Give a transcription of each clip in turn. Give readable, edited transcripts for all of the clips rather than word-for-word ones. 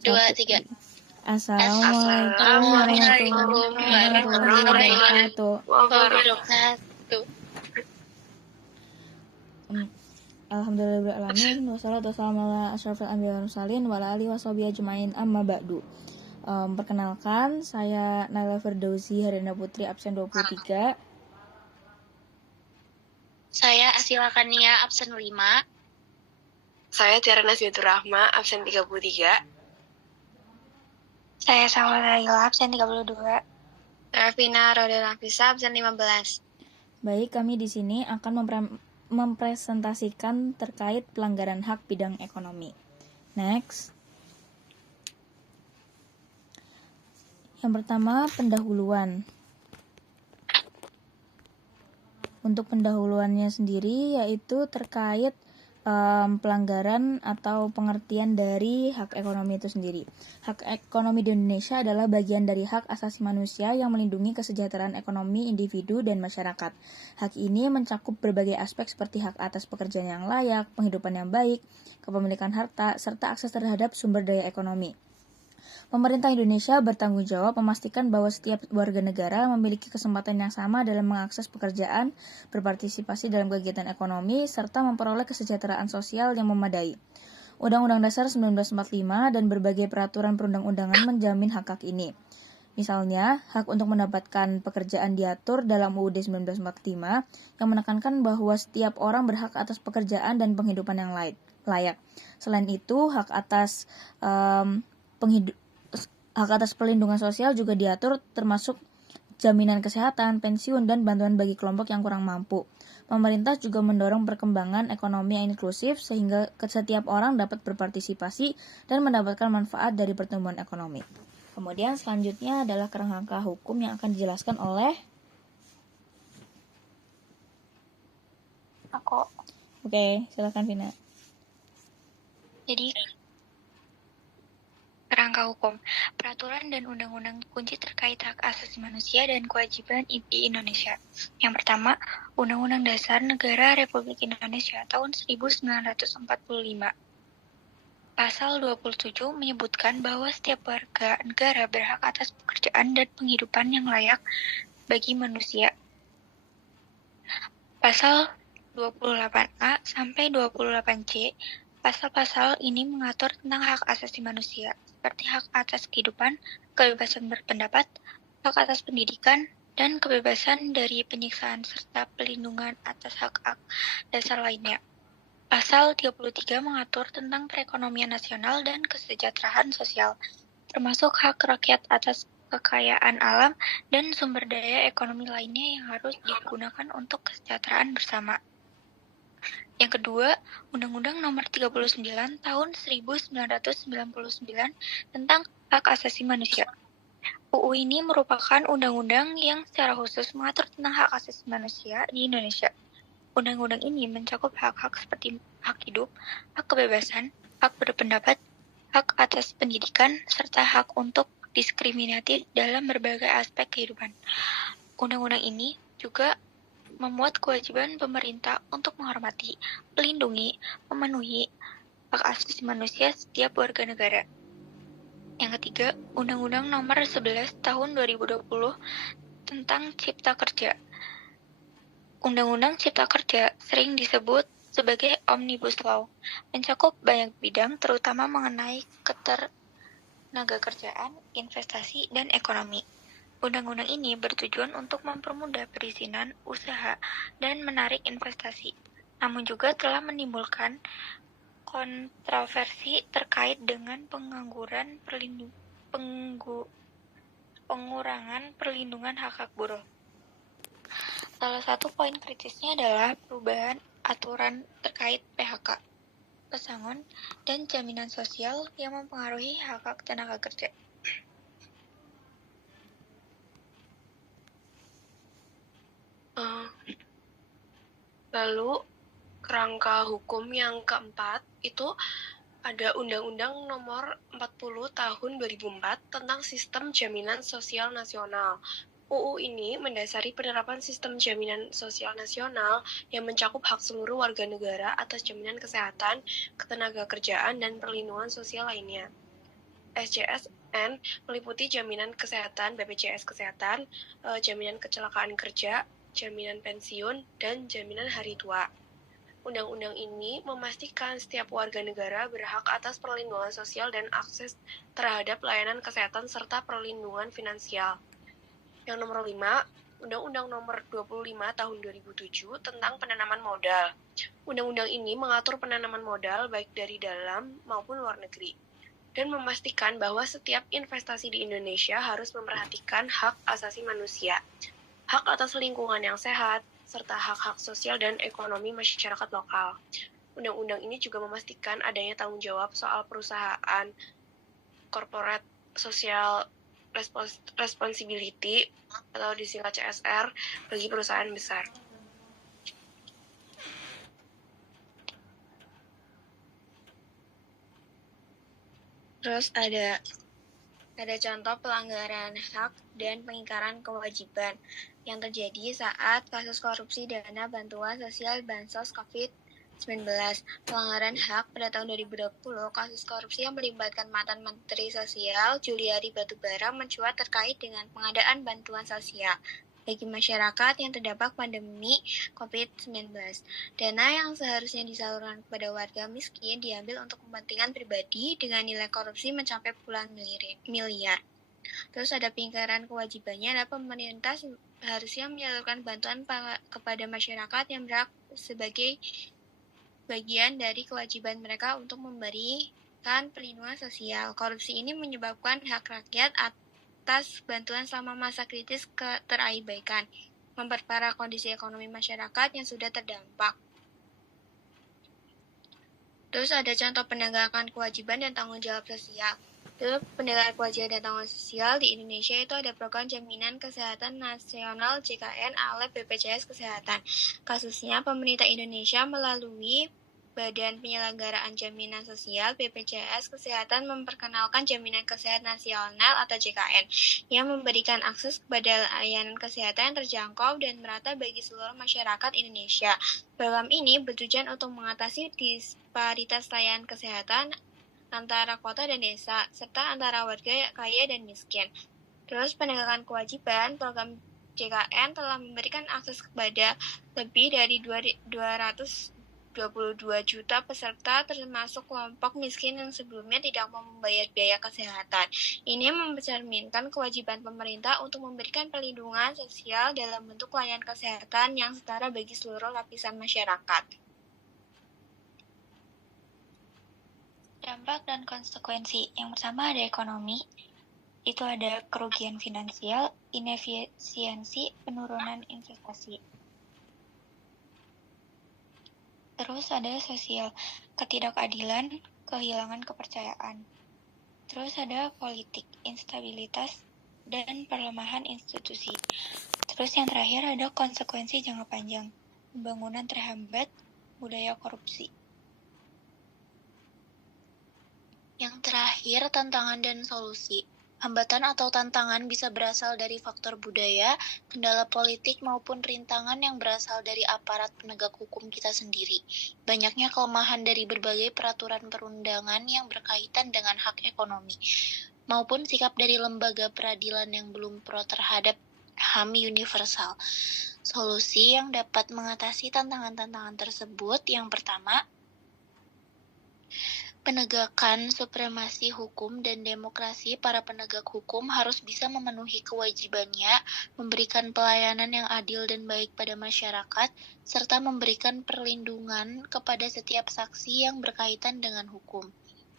2, 3. Assalamualaikum warahmatullahi wabarakatuh. Alhamdulillahirrahmanirrahim. Wassalatu wassalamu ala asyrofil anbiya'i wal mursalin wa ala alihi washabihi ajmain amma ba'du. Perkenalkan, saya Naila Firdausi Harina Putri, absen 23. Saya Asila Kania, absen 5. Saya Tiara Nasbiatur Rahma, absen 33. Saya Salwa Laila, absen 32. Rafina Roda Nafisa, absen 15. Baik, kami di sini akan mempresentasikan terkait pelanggaran hak bidang ekonomi. Next. Yang pertama, pendahuluan. Untuk pendahuluannya sendiri yaitu terkait pelanggaran atau pengertian dari hak ekonomi itu sendiri. Hak ekonomi di Indonesia adalah bagian dari hak asasi manusia yang melindungi kesejahteraan ekonomi individu dan masyarakat. Hak ini mencakup berbagai aspek seperti hak atas pekerjaan yang layak, penghidupan yang baik, kepemilikan harta, serta akses terhadap sumber daya ekonomi. Pemerintah Indonesia bertanggung jawab memastikan bahwa setiap warga negara memiliki kesempatan yang sama dalam mengakses pekerjaan, berpartisipasi dalam kegiatan ekonomi, serta memperoleh kesejahteraan sosial yang memadai. Undang-Undang Dasar 1945 dan berbagai peraturan perundang-undangan menjamin hak-hak ini. Misalnya, hak untuk mendapatkan pekerjaan diatur dalam UUD 1945 yang menekankan bahwa setiap orang berhak atas pekerjaan dan penghidupan yang layak. Selain itu, hak atas perlindungan sosial juga diatur, termasuk jaminan kesehatan, pensiun, dan bantuan bagi kelompok yang kurang mampu. Pemerintah juga mendorong perkembangan ekonomi yang inklusif sehingga setiap orang dapat berpartisipasi dan mendapatkan manfaat dari pertumbuhan ekonomi. Kemudian selanjutnya adalah kerangka hukum yang akan dijelaskan oleh Aku. Oke, silakan Vina. Jadi, kerangka hukum, peraturan dan undang-undang kunci terkait hak asasi manusia dan kewajiban di Indonesia. Yang pertama, Undang-Undang Dasar Negara Republik Indonesia tahun 1945. Pasal 27 menyebutkan bahwa setiap warga negara berhak atas pekerjaan dan penghidupan yang layak bagi manusia. Pasal 28A sampai 28C, pasal-pasal ini mengatur tentang hak asasi manusia, seperti hak atas kehidupan, kebebasan berpendapat, hak atas pendidikan, dan kebebasan dari penyiksaan serta pelindungan atas hak-hak dasar lainnya. Pasal 33 mengatur tentang perekonomian nasional dan kesejahteraan sosial, termasuk hak rakyat atas kekayaan alam dan sumber daya ekonomi lainnya yang harus digunakan untuk kesejahteraan bersama. Yang kedua, Undang-Undang Nomor 39 Tahun 1999 tentang Hak Asasi Manusia. UU ini merupakan undang-undang yang secara khusus mengatur tentang hak asasi manusia di Indonesia. Undang-undang ini mencakup hak-hak seperti hak hidup, hak kebebasan, hak berpendapat, hak atas pendidikan, serta hak untuk diskriminatif dalam berbagai aspek kehidupan. Undang-undang ini juga memuat kewajiban pemerintah untuk menghormati, melindungi, memenuhi hak asasi manusia setiap warga negara. Yang ketiga, Undang-Undang Nomor 11 Tahun 2020 tentang Cipta Kerja. Undang-Undang Cipta Kerja sering disebut sebagai Omnibus Law, mencakup banyak bidang terutama mengenai ketenagakerjaan, investasi, dan ekonomi. Undang-undang ini bertujuan untuk mempermudah perizinan usaha dan menarik investasi, namun juga telah menimbulkan kontroversi terkait dengan pengurangan perlindungan hak-hak buruh. Salah satu poin kritisnya adalah perubahan aturan terkait PHK, pesangon, dan jaminan sosial yang mempengaruhi hak-hak tenaga kerja. Lalu, kerangka hukum yang keempat itu ada Undang-Undang Nomor 40 Tahun 2004 tentang Sistem Jaminan Sosial Nasional. UU ini mendasari penerapan sistem jaminan sosial nasional yang mencakup hak seluruh warga negara atas jaminan kesehatan, ketenagakerjaan, dan perlindungan sosial lainnya. SJSN meliputi jaminan kesehatan BPJS Kesehatan, jaminan kecelakaan kerja, jaminan pensiun, dan jaminan hari tua. Undang-undang ini memastikan setiap warga negara berhak atas perlindungan sosial dan akses terhadap layanan kesehatan serta perlindungan finansial. Yang nomor 5, Undang-Undang nomor 25 tahun 2007 tentang penanaman modal. Undang-undang ini mengatur penanaman modal baik dari dalam maupun luar negeri dan memastikan bahwa setiap investasi di Indonesia harus memperhatikan hak asasi manusia, hak atas lingkungan yang sehat, serta hak-hak sosial dan ekonomi masyarakat lokal. Undang-undang ini juga memastikan adanya tanggung jawab soal perusahaan corporate social responsibility atau disingkat CSR bagi perusahaan besar. Terus ada contoh pelanggaran hak dan pengingkaran kewajiban yang terjadi saat kasus korupsi dana bantuan sosial Bansos COVID-19. Pelanggaran hak pada tahun 2020, kasus korupsi yang melibatkan mantan Menteri Sosial Juliari Batubara mencuat terkait dengan pengadaan bantuan sosial bagi masyarakat yang terdampak pandemi COVID-19. Dana yang seharusnya disalurkan kepada warga miskin diambil untuk kepentingan pribadi dengan nilai korupsi mencapai puluhan miliar. Terus ada pengingkaran kewajibannya adalah pemerintah harusnya menyalurkan bantuan kepada masyarakat yang berhak sebagai bagian dari kewajiban mereka untuk memberikan perlindungan sosial. Korupsi ini menyebabkan hak rakyat atas bantuan selama masa kritis terabaikan, memperparah kondisi ekonomi masyarakat yang sudah terdampak. Terus ada contoh penegakan kewajiban dan tanggung jawab sosial. Terus penegakan kewajiban dan tanggung jawab sosial di Indonesia itu ada program Jaminan Kesehatan Nasional JKN oleh BPJS Kesehatan. Kasusnya pemerintah Indonesia melalui Badan Penyelenggaraan Jaminan Sosial BPJS Kesehatan memperkenalkan Jaminan Kesehatan Nasional atau JKN yang memberikan akses kepada layanan kesehatan yang terjangkau dan merata bagi seluruh masyarakat Indonesia. Program ini bertujuan untuk mengatasi disparitas layanan kesehatan antara kota dan desa, serta antara warga kaya dan miskin. Terus penegakan kewajiban, program JKN telah memberikan akses kepada lebih dari 222 juta peserta termasuk kelompok miskin yang sebelumnya tidak mau membayar biaya kesehatan. Ini mencerminkan kewajiban pemerintah untuk memberikan perlindungan sosial dalam bentuk layanan kesehatan yang setara bagi seluruh lapisan masyarakat. Dampak dan konsekuensi. Yang pertama ada ekonomi, itu ada kerugian finansial, inefisiensi, penurunan investasi. Terus ada sosial, ketidakadilan, kehilangan kepercayaan. Terus ada politik, instabilitas, dan pelemahan institusi. Terus yang terakhir ada konsekuensi jangka panjang, pembangunan terhambat, budaya korupsi. Yang terakhir, tantangan dan solusi. Hambatan atau tantangan bisa berasal dari faktor budaya, kendala politik, maupun rintangan yang berasal dari aparat penegak hukum kita sendiri. Banyaknya kelemahan dari berbagai peraturan perundangan yang berkaitan dengan hak ekonomi, maupun sikap dari lembaga peradilan yang belum pro terhadap HAM universal. Solusi yang dapat mengatasi tantangan-tantangan tersebut, yang pertama, penegakan supremasi hukum dan demokrasi. Para penegak hukum harus bisa memenuhi kewajibannya, memberikan pelayanan yang adil dan baik pada masyarakat, serta memberikan perlindungan kepada setiap saksi yang berkaitan dengan hukum.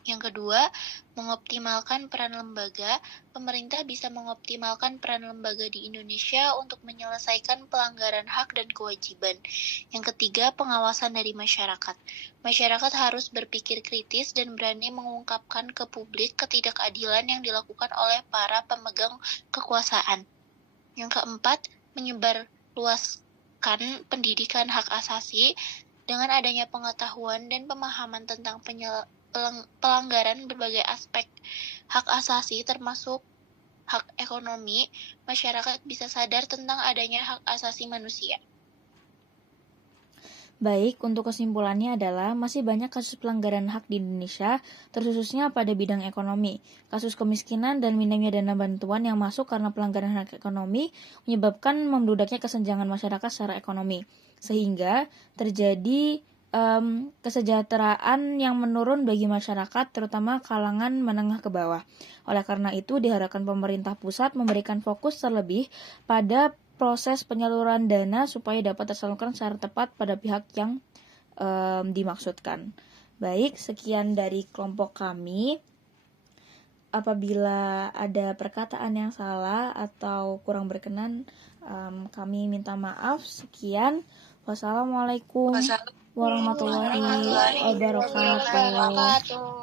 Yang kedua, mengoptimalkan peran lembaga. Pemerintah bisa mengoptimalkan peran lembaga di Indonesia untuk menyelesaikan pelanggaran hak dan kewajiban. Yang ketiga, pengawasan dari masyarakat. Masyarakat harus berpikir kritis dan berani mengungkapkan ke publik ketidakadilan yang dilakukan oleh para pemegang kekuasaan. Yang keempat, menyebarluaskan pendidikan hak asasi dengan adanya pengetahuan dan pemahaman tentang pelanggaran berbagai aspek hak asasi termasuk hak ekonomi. Masyarakat bisa sadar tentang adanya hak asasi manusia. Baik, untuk kesimpulannya adalah masih banyak kasus pelanggaran hak di Indonesia, terkhususnya pada bidang ekonomi. Kasus kemiskinan dan minimnya dana bantuan yang masuk karena pelanggaran hak ekonomi menyebabkan membludaknya kesenjangan masyarakat secara ekonomi, sehingga terjadi kesejahteraan yang menurun bagi masyarakat, terutama kalangan menengah ke bawah. Oleh karena itu, diharapkan pemerintah pusat memberikan fokus terlebih pada proses penyaluran dana supaya dapat tersalurkan secara tepat pada pihak yang dimaksudkan. Baik, sekian dari kelompok kami. Apabila ada perkataan yang salah atau kurang berkenan, kami minta maaf. Sekian. Wassalamualaikum warahmatullahi wabarakatuh.